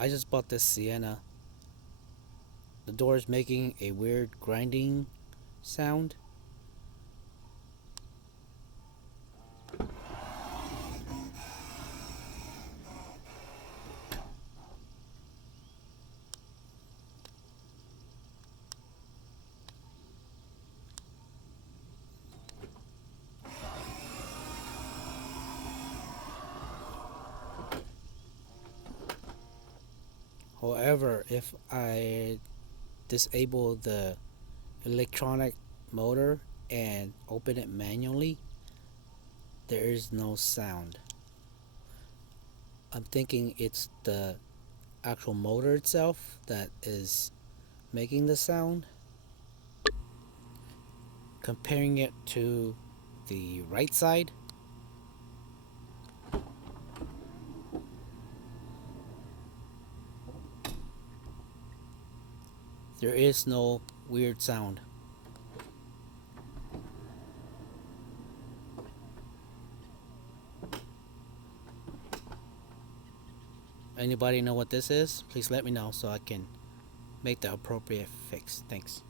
I just bought this Sienna. The door is making a weird grinding sound. However, if I disable the electronic motor and open it manually, there is no sound. I'm thinking it's the actual motor itself that is making the sound. Comparing it to the right side, there is no weird sound. Anybody know what this is? Please let me know so I can make the appropriate fix. Thanks.